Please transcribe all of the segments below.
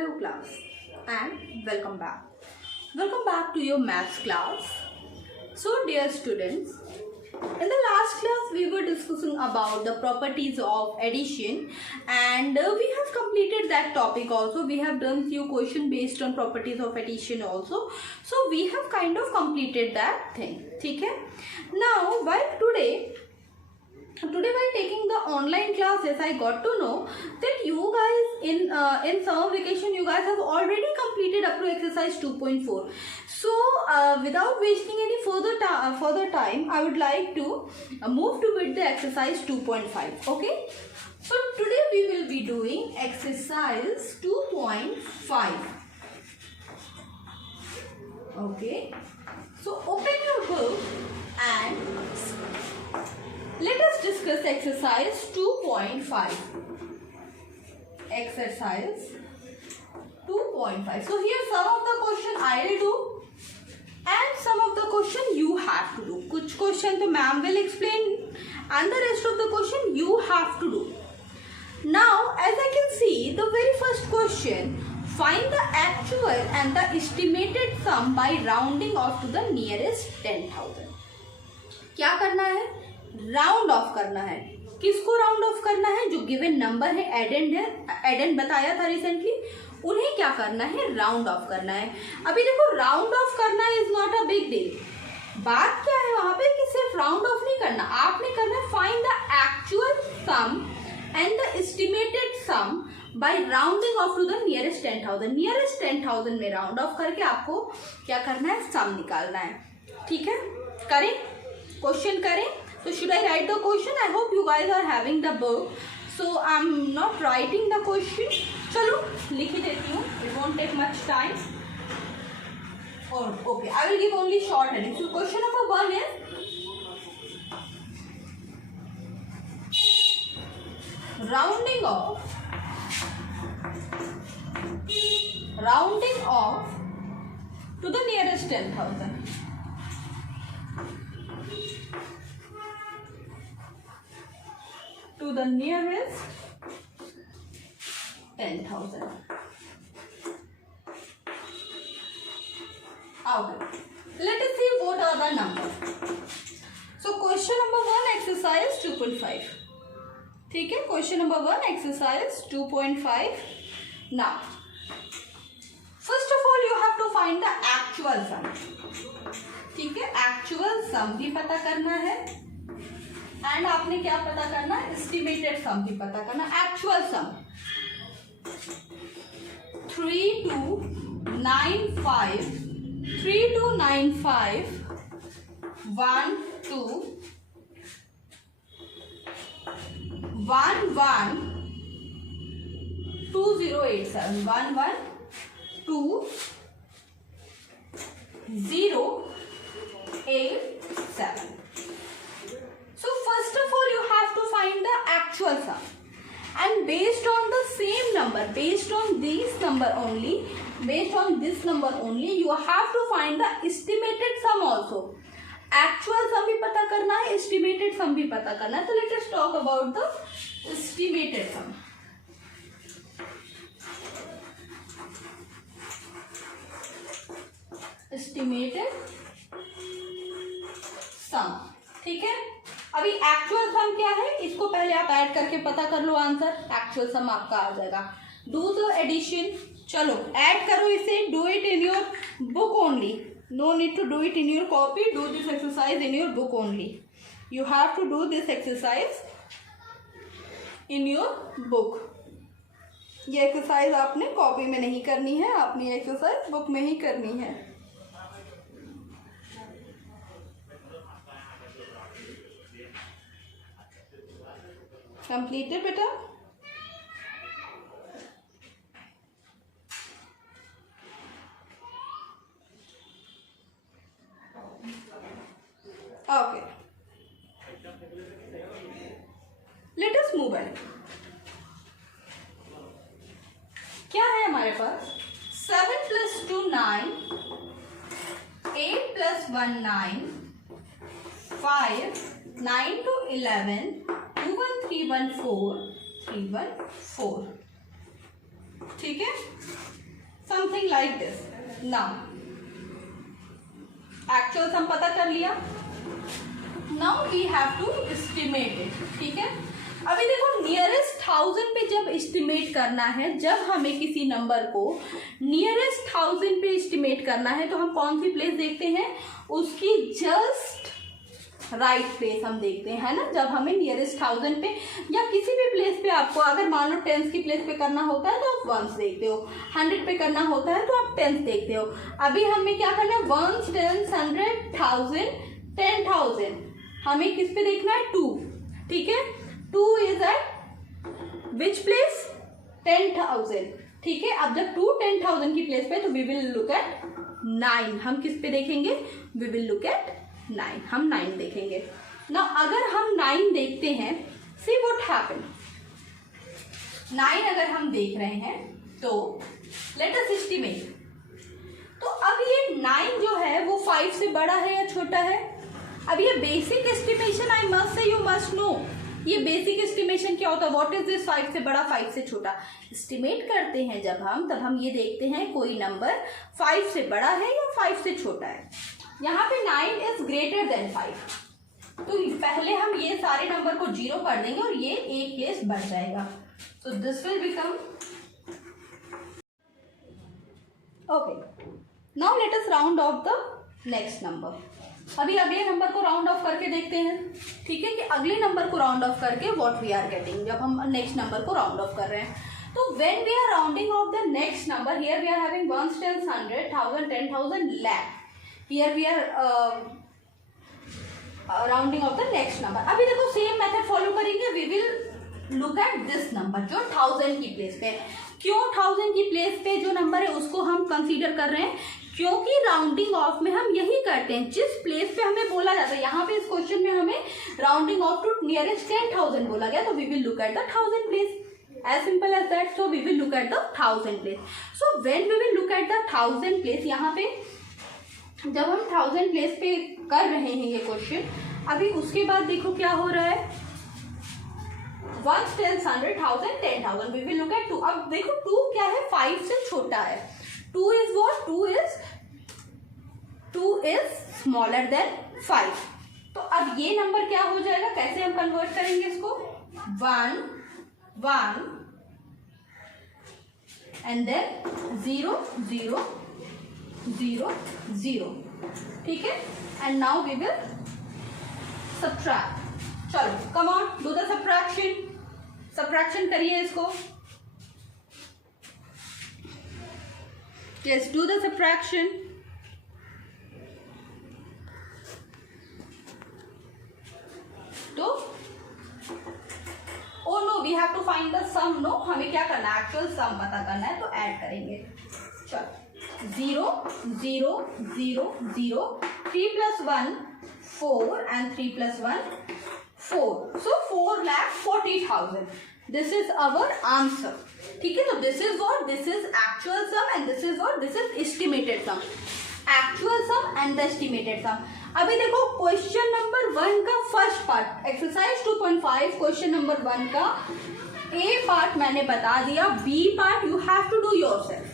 Hello class and welcome back. Welcome back to your maths class. So dear students, in the last class we were discussing about the properties of addition and we have completed that topic also. We have done few questions based on properties of addition also. So we have kind of completed that thing. Okay? Now while today while taking the online classes, I got to know that you guys in summer vacation you guys have already completed up to exercise 2.4. So without wasting any further time, I would like to move to with the exercise 2.5. Okay. So today we will be doing exercise 2.5. Okay. So open your book and let us discuss exercise 2.5. Exercise 2.5. So here some of the question I will do and some of the question you have to do. Kuch question to ma'am will explain and the rest of the question you have to do. Now as I can see, the very first question, find the actual and the estimated sum by rounding off to the nearest 10,000. क्या करना है? Round of करना है. किसको round of करना है? जो given number है, एडेंड बताया था रिसेंटली, उन्हें क्या करना है? राउंड ऑफ करना है. अभी देखो राउंड ऑफ करना is not a big deal. बात क्या है वहां पे कि सिर्फ राउंड ऑफ नहीं करना, आपने करना है find the actual sum and the estimated sum by rounding off to the nearest 10,000. Nearest 10,000 में राउंड ऑफ करके आपको क्या करना है? सम निकालना है. ठीक है, करें क्वेश्चन करें. So should I write the question? I hope you guys are having the book. So I'm not writing the question. चलो लिख ही देती हूँ. It won't take much time. Or okay, I will give only short heading. So question number 1 is rounding off to the nearest 10,000. To the nearest 10,000. Okay. Let us see what are the numbers. So question number 1 exercise 2.5. ठीक है, question number 1 exercise 2.5. Now, first of all you have to find the actual sum. ठीक है, actual sum भी पता करना है and आपने क्या पता करना है? एस्टिमेटेड सम भी पता करना. Actual some 3295 12 11 2087 11 2087. So first of all you have to find the actual sum and based on the same number, based on this number only you have to find the estimated sum also. Actual sum भी पता करना है, estimated sum भी पता करना है. तो let us talk about the estimated sum. Estimated sum. ठीक है, अभी एक्चुअल सम क्या है इसको पहले आप ऐड करके पता कर लो. आंसर एक्चुअल सम आपका आ जाएगा. Do the addition. चलो ऐड करो इसे. Do it in your book only. No need to do it in your copy. Do this exercise in your book only. You have to do this exercise in your book. ये exercise आपने copy में नहीं करनी है, आपने exercise book में ही करनी है. Completed बेटा. Okay. Let us move on. क्या है हमारे पास? 7 plus 2 9, 8 plus 1 9, 5 9 to 11, 2 1 3 1 4, 3 1 4. ठीक है, something like this. Now actual sum पता कर लिया. Now we have to estimate it. ठीक है, अभी देखो नियरेस्ट 1000 पे जब एस्टिमेट करना है, जब हमें किसी नंबर को नियरेस्ट 1000 पे एस्टिमेट करना है तो हम कौन सी प्लेस देखते हैं, उसकी जस्ट राइट प्लेस हम देखते हैं, है ना. जब हमें नियरेस्ट 1000 पे या किसी भी प्लेस पे आपको अगर मान लो टेंस की प्लेस पे करना होता है तो आप वंस देखते हो, 100 पे करना होता है तो आप टेंस देखते हो. अभी हमें क्या करना है, वंस, टेंस, 100, 1000, 10,000. हमें किस पे देखना है, 2. ठीक है, 2 इज एट विच प्लेस, 10,000. ठीक है, अब जब 2 10,000 की प्लेस पे तो वी विल लुक एट 9. हम किस पे देखेंगे, वी विल लुक एट 9. हम 9 देखेंगे ना. अगर हम 9 देखते हैं, सी व्हाट हैपन. 9 अगर हम देख रहे हैं तो लेट अस एस्टिमेट. तो अब ये 9 जो है वो 5 से बड़ा है या छोटा है. अब ये basic estimation, I must say, you must know, ये बेसिक एस्टिमेशन क्या होता है, व्हाट इज दिस, 5 से बड़ा 5 से छोटा. एस्टिमेट करते हैं जब हम, तब हम ये देखते हैं कोई नंबर 5 से बड़ा है या 5 से छोटा है. यहाँ पे 9 इज ग्रेटर देन 5, तो पहले हम ये सारे नंबर को 0 कर देंगे और ये एक प्लेस बढ़ जाएगा. So this will become, okay. Now let us round of the next number. अभी अगले नंबर को राउंड ऑफ करके देखते हैं. ठीक है, कि अगले नंबर को राउंड ऑफ करके व्हाट वी आर गेटिंग, जब हम नेक्स्ट नंबर को राउंड ऑफ कर रहे हैं. तो when we are rounding off the next number, here we are having 1, 10, 100, 1000, 10,000, lakh. Here we are rounding off the next number. अभी देखो सेम मेथड फॉलो करेंगे. We will look at this number जो 1000 की place पे. क्यों 1000 की place पे जो नंबर है उसको हम कंसीडर कर रहे हैं, क्योंकि राउंडिंग ऑफ में हम यही करते हैं, जिस प्लेस पे हमें बोला जाता है. यहाँ पे इस क्वेश्चन में हमें राउंडिंग ऑफ टू नियरेस्ट 10,000 बोला गया, तो we will look at the 1000 place. as simple as that. So we will look at the 1000 place. So when we will look at the 1000 place, यहाँ पे जब हम 1000 प्लेस पे कर रहे हैं ये क्वेश्चन, अभी उसके बाद देखो क्या हो रहा है, 1, 10, 100, 1000, 10,000. We will look at 2. अब देखो 2 क्या है, 5 से छोटा है. 2 is what, 2 is smaller than 5. तो अब ये नंबर क्या हो जाएगा, कैसे हम कन्वर्ट करेंगे इसको, 1, 1 एंड देन 0, 0, 0, 0. ठीक है, and now we will subtract. चलो come on, do the subtraction करिए इसको. Yes, do the subtraction. तो oh no, we have to find the sum. No, हमें क्या करना है, एक्चुअल सम पता करना है, तो ऐड करेंगे. चलो 0, 0, 0, 0, 3 plus 1 4 and 3 plus 1 4. So 4,40,000. This is our answer. ठीक है, तो this is what, this is actual sum and this is what, this is estimated sum. Actual sum and the estimated sum. अभी देखो क्वेश्चन नंबर 1 का first part, exercise 2.5 question number 1 का A part मैंने बता दिया, B part you have to do yourself.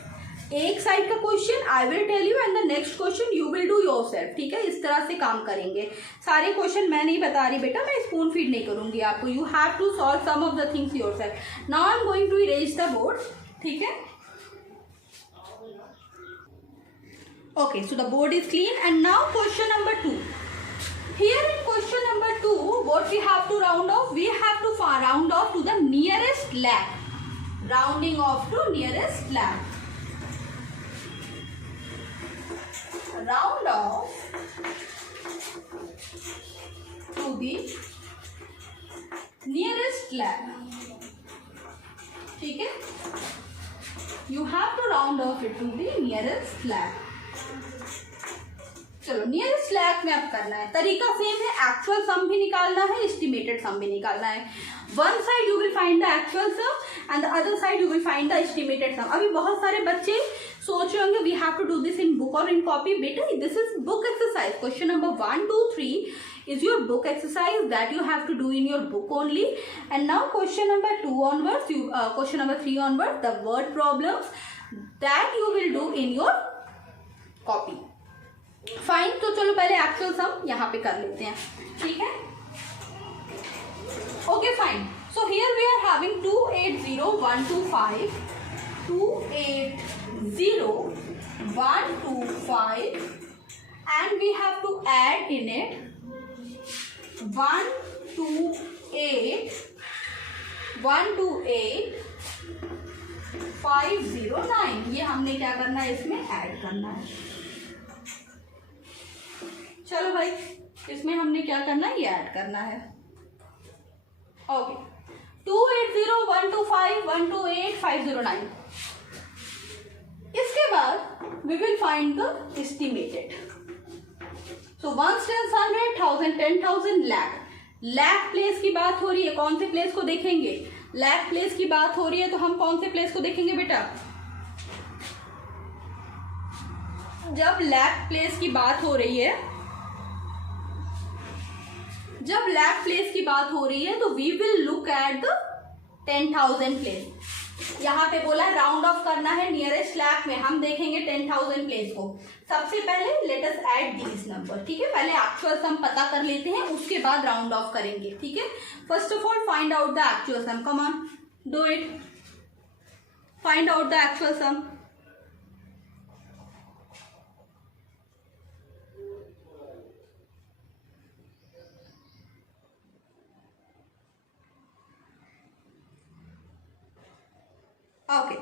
एक side का question I will tell you and the next question you will do yourself. ठीक है, इस तरह से काम करेंगे. सारे क्वेश्चन मैं नहीं बता रही बेटा, मैं स्पून फीड नहीं करूंगी आपको. You have to solve some of the things yourself. Now I am going to erase the board. ठीक है, okay, so the board is clean. And now question number 2. Here in question number 2, what we have to round off, we have to round off to the nearest lakh. Rounding off to nearest lakh. Round off to the nearest lakh. ठीक है, you have to round off it to the nearest lakh. चलो nearest lakh में अब करना है, तरीका same है. Actual सम भी निकालना है, एस्टिमेटेड सम भी निकालना है. One side you will find the actual sum and the other side you will find the estimated sum. अभी बहुत सारे बच्चे सोच रहे होंगे we have to do this in book और इन कॉपी. बेटा this is book exercise. Question number 1, 2, 3 is your book exercise that you have to do in your book only. And now question number 2 onwards, question number 3 onwards, the word problems that you will do in your copy. Fine, तो चलो पहले actual सम यहाँ पे कर लेते हैं, ठीक है. Okay fine. So here we are having 280125, 280125, and we have to add in it 128,509. ये हमने क्या करना है, इसमें ऐड करना है. चलो भाई, इसमें हमने क्या करना है, ये ऐड करना है. ओके, 280125,128,509. इसके बाद we will find the estimated. So 1 tens 100 1000 10,000 lakh. lakh place की बात हो रही है, कौन से प्लेस को देखेंगे, lakh प्लेस की बात हो रही है, तो हम कौन से प्लेस को देखेंगे बेटा. जब lakh प्लेस की बात हो रही है, जब lakh प्लेस की बात हो रही है, तो we will look at the 10,000 place. यहाँ पे बोला है राउंड ऑफ करना है नियरेस्ट lakh में, हम देखेंगे 10,000 प्लेस को. सबसे पहले let us add these number, ठीक है. पहले एक्चुअल सम पता कर लेते हैं, उसके बाद राउंड ऑफ करेंगे, ठीक है. First of all find out the actual sum. Come on, do it. Find out the actual sum. Okay.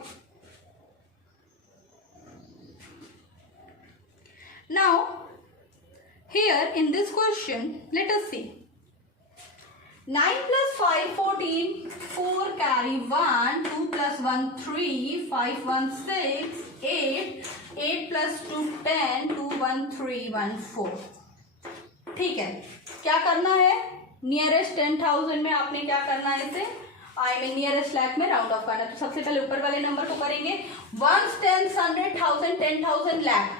Now, here in this question, let us see. 9 plus 5, 14, 4 carry 1, 2 plus 1, 3, 5, 1, 6, 8, 8 plus 2, 10, 2, 1, 3, 1, 4. ठीक है, क्या करना है, nearest 10,000 में आपने क्या करना है, इसे आई मीन नियरेस्ट lakh में राउंड ऑफ करना है. तो सबसे पहले ऊपर वाले नंबर को करेंगे. 1 tens 100 1000 10,000 lakh.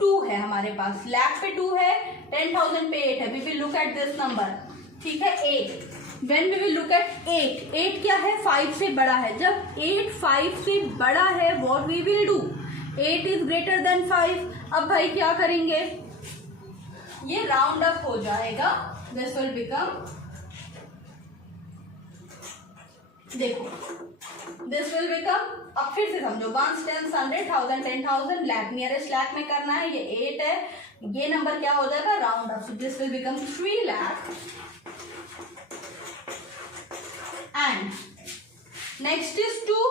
2 है हमारे पास, lakh पे 2 है, 10,000 पे 8 है. We will look at this number, ठीक है. 8. When we will look at 8, 8 क्या है, 5 से बड़ा है. जब 8 5 से बड़ा है, what we will do, 8 is greater than 5. अब भाई क्या करेंगे, ये राउंड अप हो जाएगा. दिस विल बिकम, देखो दिस विल बिकम, अब फिर से समझो, 1 tens 100 1000 10,000 lakh, नियरेस्ट lakh में करना है. ये 8 है, ये नंबर क्या हो जाएगा, round up. So this will become 3 lakh. And next is 2,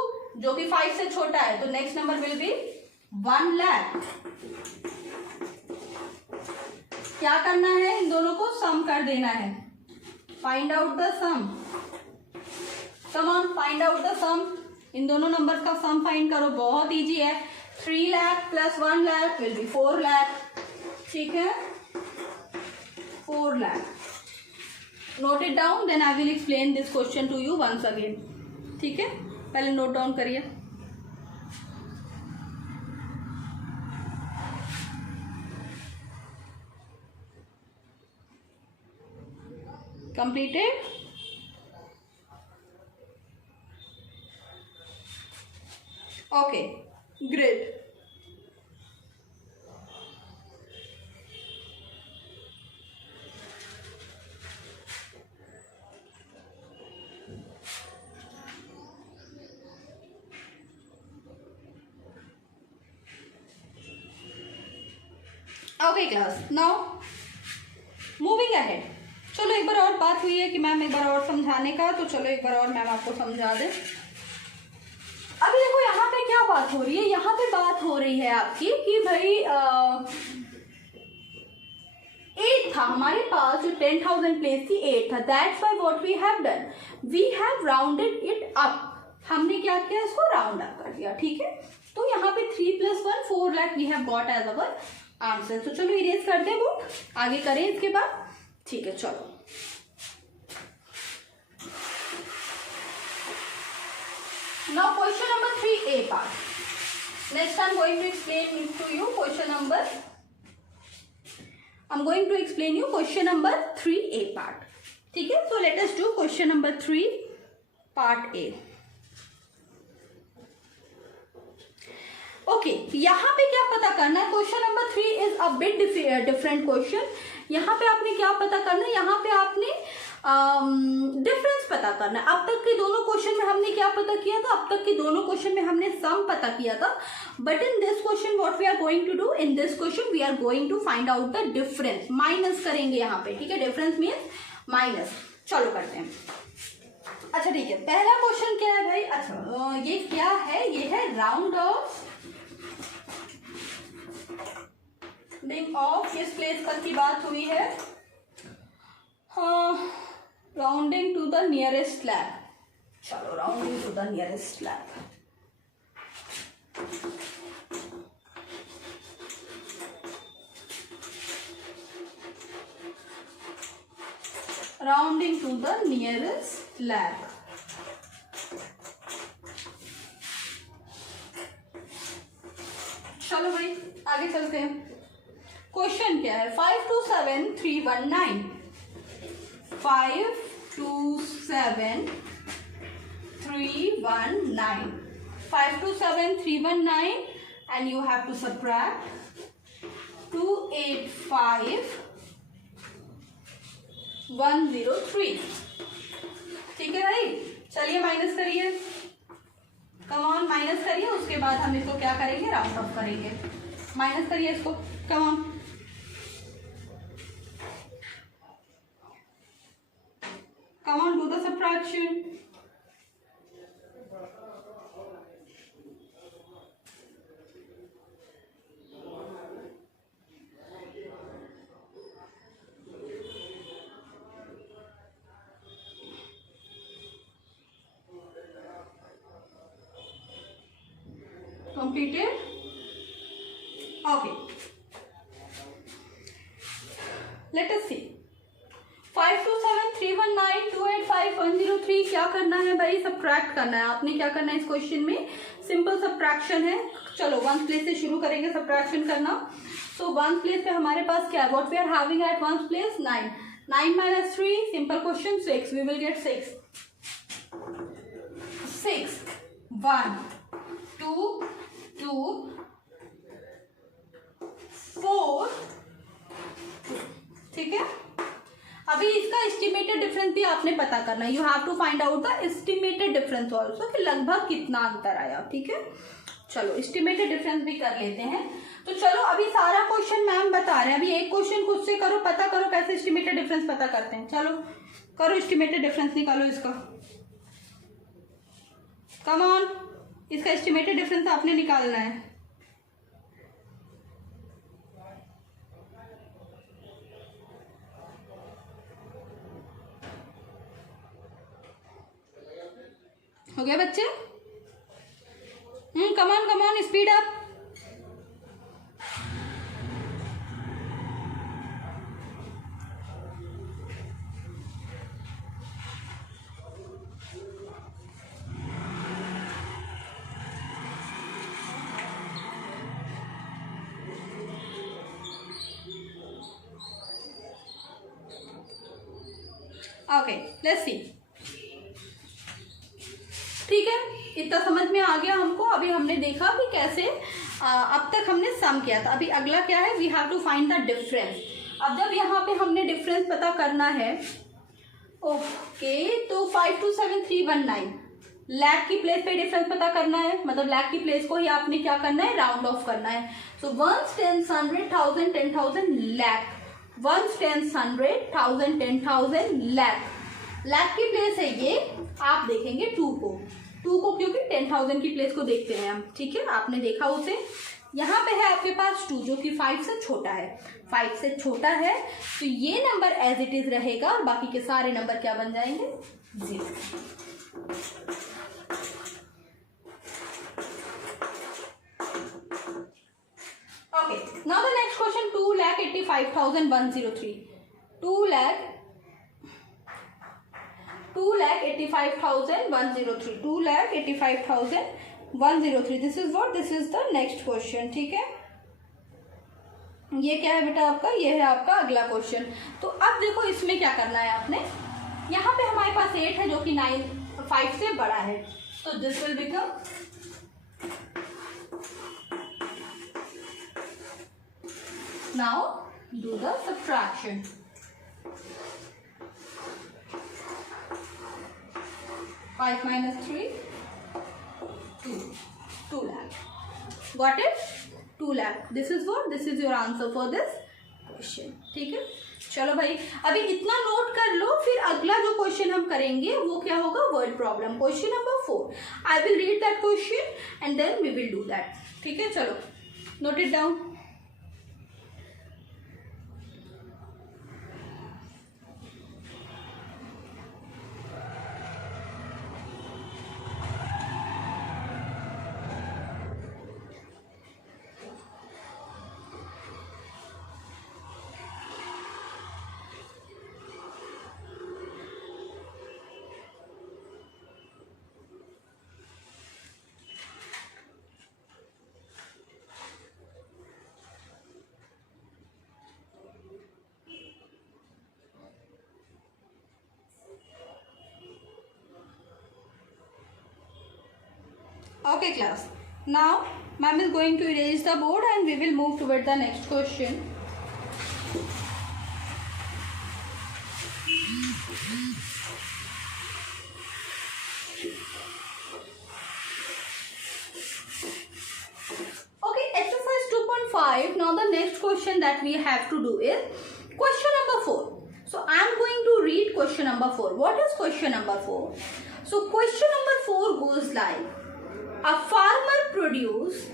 जो कि 5 से छोटा है, तो next number will be 1 lakh. क्या करना है, इन दोनों को सम कर देना है. Find out the sum. Come on, find out the sum. इन दोनों नंबर्स का सम फाइंड करो, बहुत इजी है. 3 lakh plus 1 lakh will be 4 lakh. ठीक है, 4 lakh. Note it down, then I will explain this question to you once again. ठीक है, पहले नोट डाउन करिए. Completed. Okay, great. Okay class, now moving ahead. चलो एक बार और बात हुई है कि मैम एक बार और समझाने का, तो चलो एक बार और मैम आपको समझा दे. अभी देखो यहाँ पे क्या बात हो रही है, यहाँ पे बात हो रही है आपकी कि भाई 8 था हमारे पास, जो 10,000 प्लेस थी 8 था. That's why what we have done, we have rounded it up. हमने क्या किया, इसको राउंड अप कर दिया. ठीक है, तो यहाँ पे 3 + 1 4 lakh we have got as our answer. तो चलो इरेज कर दें बुक, आगे करें इसके बाद. ठीक है, चलो. Now question number 3A part. Next I'm going to explain to you question number I'm going to explain you question number 3A part. ठीक है, so let us do question number 3 part A. Okay, यहाँ पे क्या पता करना है, question number 3 is a bit different question. यहाँ पे आपने क्या पता करना है, यहाँ पे आपने डिफरेंस पता करना है. अब तक के दोनों क्वेश्चन में हमने क्या पता किया था, अब तक के दोनों क्वेश्चन में हमने सम पता किया था. But in this question what we are going to do, in this question we are going to find out the difference. Minus करेंगे यहाँ पे, ठीक है, डिफरेंस मीन्स माइनस. चलो करते हैं. अच्छा ठीक है, पहला क्वेश्चन क्या है भाई, अच्छा ये क्या है, ये है राउंड ऑफ किस प्लेस पर की बात हुई है, rounding to the nearest slab. चलो rounding to the nearest slab. Rounding to the nearest slab. चलो भाई आगे चलते हैं. क्वेश्चन क्या है, 527319. 527319. 527319 and you have to subtract 285103. ठीक है भाई, चलिए माइनस करिए. कम ऑन माइनस करिए, उसके बाद हम इसको क्या करेंगे, राउंड ऑफ करेंगे. माइनस करिए इसको, come on. Come on, do the subtraction. Completed? Okay. Let us see. 527319285103 क्या करना है भाई, सब्ट्रैक्ट करना है. आपने क्या करना है इस क्वेश्चन में, सिंपल सब्ट्रैक्शन है. चलो वन प्लेस से शुरू करेंगे सब्ट्रैक्शन करना. सो वन प्लेस पे हमारे पास क्या है, what we are having at one place, 9. 9 minus 3, simple question, 6. We will get 6. 6 1 2 2 4. ठीक है, अभी इसका एस्टिमेटेड डिफरेंस भी आपने पता करना है. You have to find out the estimated difference also, कि लगभग कितना अंतर आया. ठीक है, चलो एस्टिमेटेड डिफरेंस भी कर लेते हैं. तो चलो अभी सारा क्वेश्चन मैम बता रहे हैं, अभी एक क्वेश्चन खुद से करो, पता करो कैसे एस्टिमेटेड डिफरेंस पता करते हैं. चलो करो, एस्टिमेटेड डिफरेंस निकालो इसका. कम ऑन, इसका एस्टिमेटेड डिफरेंस आपने निकालना है. हो गया बच्चे? Come on speed up. Okay, let's see. ठीक है, इतना समझ में आ गया हमको. अभी हमने देखा कि कैसे अब तक हमने सम किया था. अभी अगला क्या है, we have to find the difference. अब जब यहाँ पे हमने डिफरेंस पता करना है, ओके, तो 527319 लाख की प्लेस पे डिफरेंस पता करना है, मतलब लाख की प्लेस को ही आपने क्या करना है, राउंड ऑफ करना है. सो 1 10 100 1000 10,000 लाख. 1 10 100 1000 10,000 लाख. लाख की प्लेस है ये, आप देखेंगे 2 को, क्योंकि 10,000 की प्लेस को देखते हैं हम. ठीक है, आपने देखा उसे. यहाँ पे है आपके पास 2 जो कि 5 से छोटा है. 5 से छोटा है तो ये नंबर एज इट इज रहेगा और बाकी के सारे नंबर क्या बन जाएंगे, 0. Okay, now the next question, 2,85,103. 2,85,103. 2,85,103. This is what, this is the next question. ठीक है, ये क्या है बेटा आपका, ये है आपका अगला क्वेश्चन। तो अब देखो इसमें क्या करना है आपने, यहाँ पे हमारे पास 8 है जो कि 5 से बड़ा है, तो this will become now do the subtraction. 5 minus 3 2 lakh. Got it? 2 lakh. This is what? This is your answer for this question. ठीक है, चलो भाई अभी इतना नोट कर लो, फिर अगला जो क्वेश्चन हम करेंगे वो क्या होगा, word problem, question number 4। I will read that question and then we will do that. ठीक है, चलो note it down. Okay class, now ma'am is going to erase the board and we will move toward the next question. Okay, exercise 2.5. Now the next question that we have to do is question number 4. So I am going to read question number 4. What is question number 4? So question number 4 goes like, a farmer produced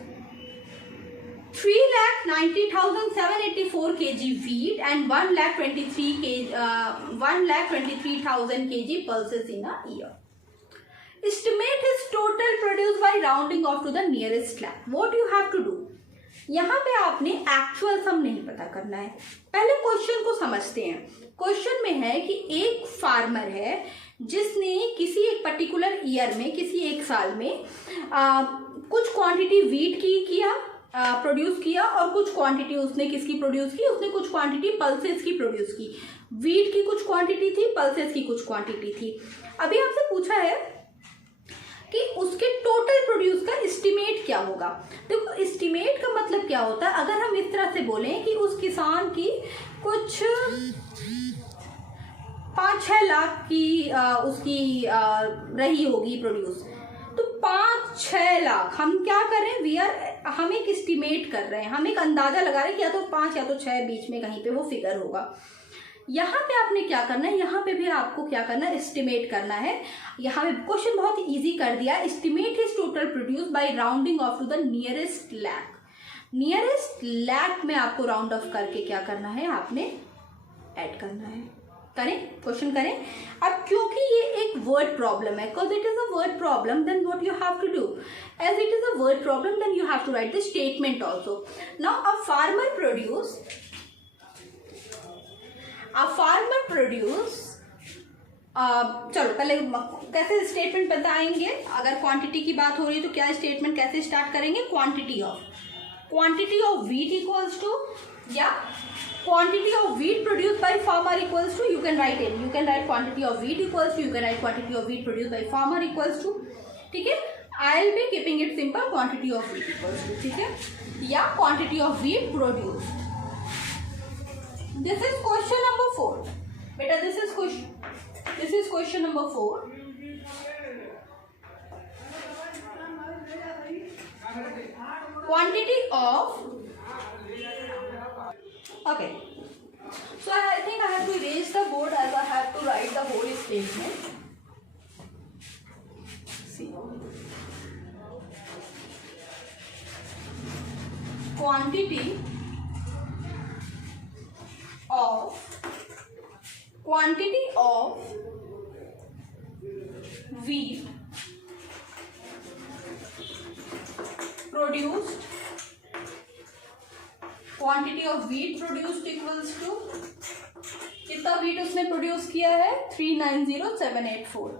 3,90,784 kg wheat and 1,23,000 kg pulses in a year. Estimate his total produce by rounding off to the nearest lakh. What you have to do? यहाँ पे आपने actual सम नहीं पता करना है, पहले question को समझते हैं। क्वेश्चन में है कि एक फार्मर है जिसने किसी एक पर्टिकुलर ईयर में, किसी एक साल में कुछ क्वांटिटी वीट की प्रोड्यूस किया और कुछ क्वांटिटी उसने किसकी प्रोड्यूस की, उसने कुछ क्वांटिटी पल्सेस की प्रोड्यूस की। वीट की कुछ क्वांटिटी थी, पल्सेस की कुछ क्वांटिटी थी। अभी आपसे पूछा है कि उसके टोटल प्रोड्यूस का एस्टिमेट क्या होगा। देखो एस्टिमेट का मतलब क्या होता है, अगर हम इस तरह से बोलें कि उस किसान की कुछ 5-6 लाख की उसकी रही होगी प्रोड्यूस, तो 5-6 लाख हम क्या करें, हम एक एस्टिमेट कर रहे हैं, हम एक अंदाजा लगा रहे हैं कि या तो 5 या तो 6 बीच में कहीं पे वो फिगर होगा। यहाँ पे आपने क्या करना है, यहाँ पे भी आपको क्या करना है, एस्टिमेट करना है। यहाँ पे क्वेश्चन बहुत इजी कर दिया, estimate his total produce by rounding off to the nearest lakh. Nearest lakh में आपको राउंड ऑफ करके क्या करना है, आपने ऐड करना है। करें, क्वेश्चन करें। अब क्योंकि ये एक वर्ड प्रॉब्लम है, because it is a word problem, then what you have to do, as it is a word problem then you have to write the statement also. Now a farmer produce चलो पहले कैसे statement बताएंगे। अगर quantity की बात हो रही है तो क्या स्टेटमेंट कैसे स्टार्ट करेंगे, quantity of wheat equals to, या quantity of wheat produced by farmer equals to, you can write quantity of wheat equals to, you can write quantity of wheat produced by farmer equals to, ठीक है। I will be keeping it simple, quantity of wheat equals to, ठीक है, या quantity of wheat produced। This is question number 4 बेटा, this is question number 4। Quantity of, okay, so I think I have to erase the board as I have to write the whole statement. See, quantity of wheat produced, quantity of wheat produced equals to, कितना wheat उसने produce किया है, 390,784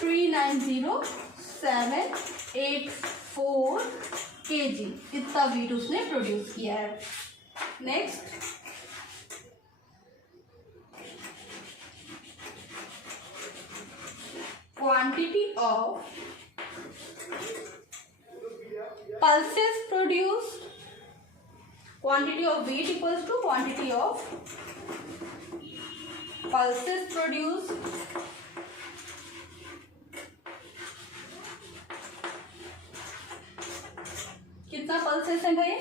390,784 kg, इतना wheat उसने produce किया है। Next, quantity of pulses produced, quantity of wheat equals to quantity of pulses produced, कितना pulses है भाई?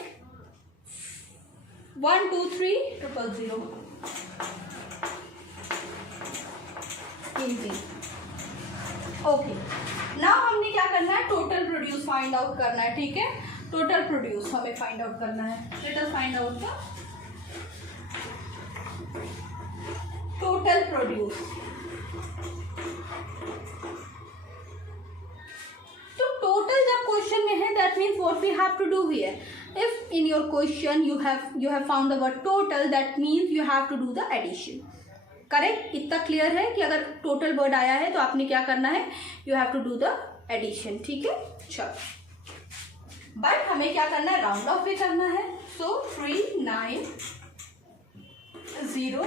1 2 3 0 0 0 ओके। नाउ हमने क्या करना है, टोटल प्रोड्यूस फाइंड आउट करना है, ठीक है। टोटल प्रोड्यूस हमें फाइंड आउट करना है। Let us find out the total produce. तो टोटल जब क्वेश्चन में है, that means what we have to do here, if in your question you have found the word total, that means you have to do the addition. Correct, इतना clear है कि अगर total word आया है तो आपने क्या करना है, you have to do the addition, ठीक है। चलो, बट हमें क्या करना है, राउंड ऑफ भी करना है। सो 3 9 0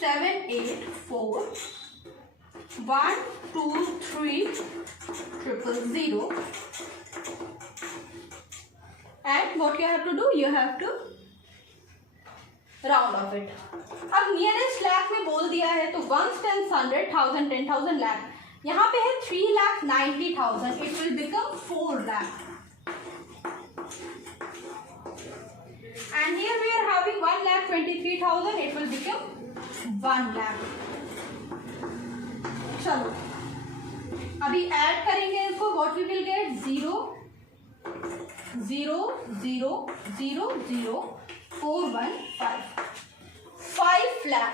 7 8 4 1 2 3 0 0 and what you have to do, you have to round of it. अब नियरेस्ट लाख में बोल दिया है तो 1 10 100 1000 10,000 लाख, यहाँ पे है 3,90,000, it will become 4 lakh. And here we are having 1,23,000, it will become 1 lakh. चलो अभी ऐड करेंगे इसको, what we will get, 0 0 0 0 0 4 1 5 lakh.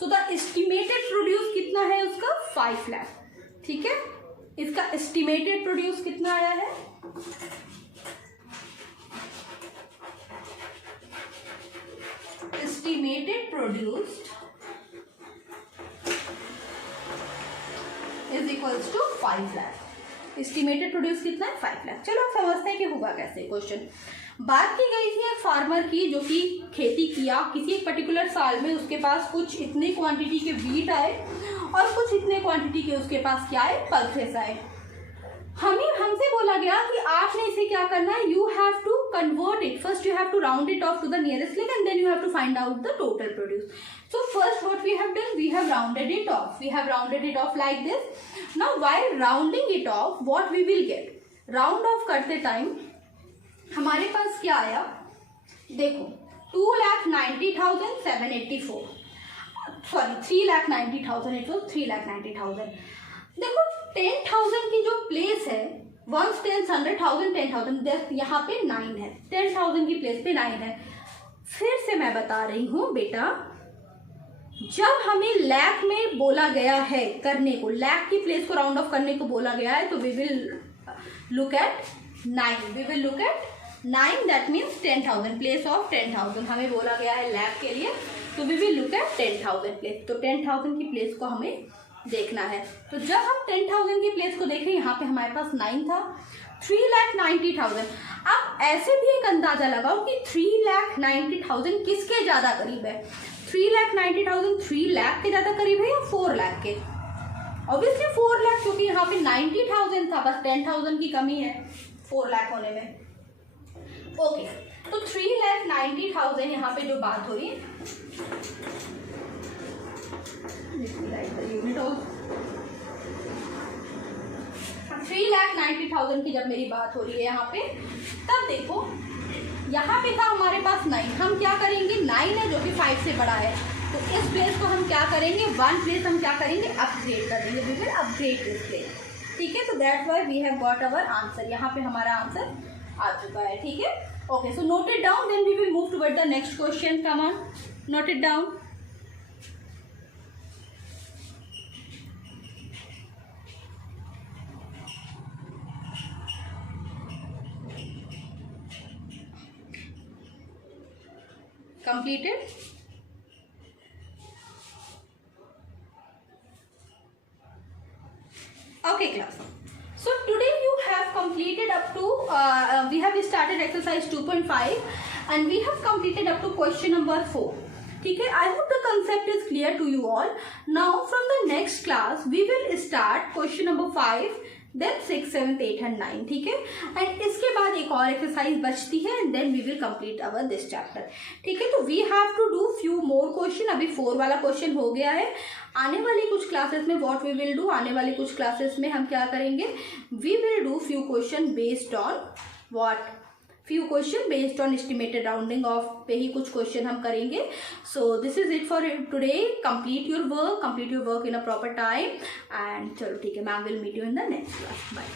So the estimated produce कितना है उसका, 5 लाख, ठीक है। इसका एस्टिमेटेड प्रोड्यूस कितना आया है, estimated produced is equals to 5 lakh. Estimated produce कितना है, 5 लाख। चलो अब समझते हैं कि होगा कैसे क्वेश्चन। बात की गई थी एक फार्मर की जो कि खेती किया किसी एक पर्टिकुलर साल में, उसके पास कुछ इतनी क्वांटिटी के वीट आए और कुछ इतने क्वांटिटी के उसके पास क्या आए, पल्सेस आए। हमसे बोला गया कि आपने इसे क्या करना है, you have to convert it, first you have to round it off to the nearest lakh and then you have to find out the total produce. So first what we have done, we have rounded it off, we have rounded it off like this. Now while rounding it off what we will get, round off करते time हमारे पास क्या आया, देखो 2,90,784, sorry 3,90,000, it was 3,90,000। देखो 10,000 की जो place है, 1 10 100,000 10,000, यहाँ पे 9 है, 10,000 की प्लेस पे 9 है। फिर से मैं बता रही हूँ बेटा, जब हमें लाख में बोला गया है करने को, लाख की प्लेस को राउंड ऑफ करने को बोला गया है, तो we will look at 9, we will look at 9, that means 10,000, place of 10,000 हमें बोला गया है लाख के लिए, तो we will look at 10,000 place. तो 10,000 की प्लेस को हमें देखना है। तो जब हम 10,000 की प्लेस को देखें, यहाँ पे हमारे पास 9 था, 3,90,000। अब ऐसे भी एक अंदाजा लगाओ कि 3,90,000 किसके ज़्यादा करीब है, 3,90,000 3 लाख के ज़्यादा करीब है या 4 लाख के? ऑब्वियसली 4 लाख, क्योंकि यहाँ पे 90,000 था, बस 10,000 की कमी है 4 लाख होने में। ओके, तो 3,90,000 यहाँ पे जो बात हो रही है, 3,90,000 की जब मेरी बात हो रही है यहाँ पे, तब देखो यहाँ पे था हमारे पास 9, हम क्या करेंगे, 9 है जो कि 5 से बड़ा है, तो इस प्लेस को हम क्या करेंगे, 1 प्लेस हम क्या करेंगे, अपग्रेड कर देंगे, we will upgrade this place, ठीक है। तो that's why we have got our answer, यहाँ पे हमारा आंसर आ चुका है, ठीक है। Okay, so note it down, then we will move toward the next question. Come on, note it down. Completed? Okay class. So today you have completed completed up to we have started exercise 2.5 and we have completed up to question number 4. ठीक है, I hope the concept is clear to you all. Now from the next class we will start question number 5, then 6, 7, 8 and 9. ठीक है, and इसके बाद एक और exercise बचती है and then we will complete our this chapter. ठीक है, तो we have to do few more question. अभी 4 वाला क्वेश्चन हो गया है. आने वाली कुछ क्लासेस में व्हाट वी विल डू, आने वाली कुछ क्लासेस में हम क्या करेंगे, we will do few question based on what, few question based on estimated rounding off पे ही कुछ question हम करेंगे. So this is it for today. Complete your work in a proper time and चलो ठीक है, ma'am will meet you in the next class. Bye.